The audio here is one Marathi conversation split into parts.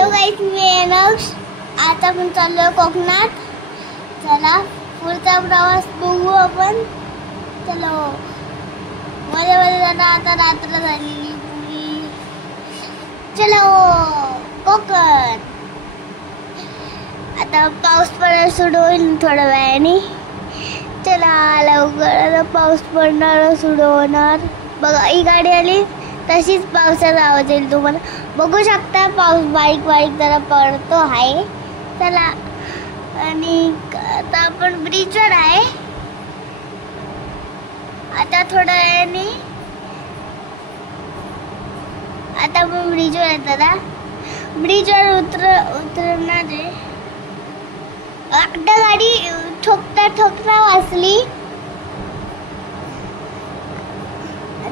हॅलो गाईस, मी एनक्स. आता आपण चाललोय कोकणात. चला पुढचा प्रवास बघू आपण. चलो मध्ये मध्ये जाता. आता रात्र झालेली पुरी. चलो कोकण. आता पाऊस पडायला सुरू होईल थोड्या वेळाने. चला लवकर पाऊस पडणार सुरू होणार. बघा ही गाडी आली तशीच पावसाचा आवाज येईल तुम्हाला. बघू शकता पाऊस बारीक बारीक जरा पडतो आहे. चला आणि आता आपण ब्रिजवर आहे. आता थोड्या वेळाने आता आपण ब्रिजवर येतो ना. ब्रिजवर उतरणार आहे. आता गाडी ठोकता वाचली.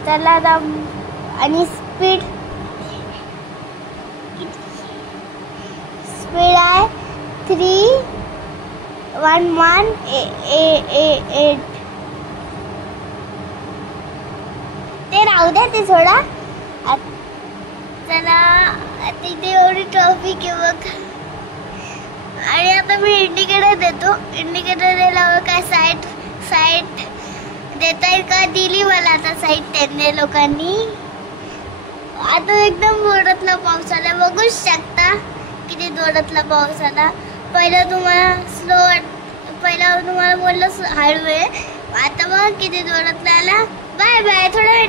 चला आता आणि स्पीड आहे 31188. ते राहू द्या, ते सोडा. चला तिथे एवढी ट्रॅफिक आहे बघ. आणि आता मी इंडिकेटर देतो. इंडिकेटर दिल्यावर काय साईड देता येईल का? दिली मला आता साईड त्यांनी लोकांनी. आता एकदम जोरातला पाऊस आला. बघू शकता किती जोरातला पाऊस आला. पहिला तुम्हाला बोललो हायवे. आता बघ किती जोरातला आला. Bye bye. थोड्या वेळ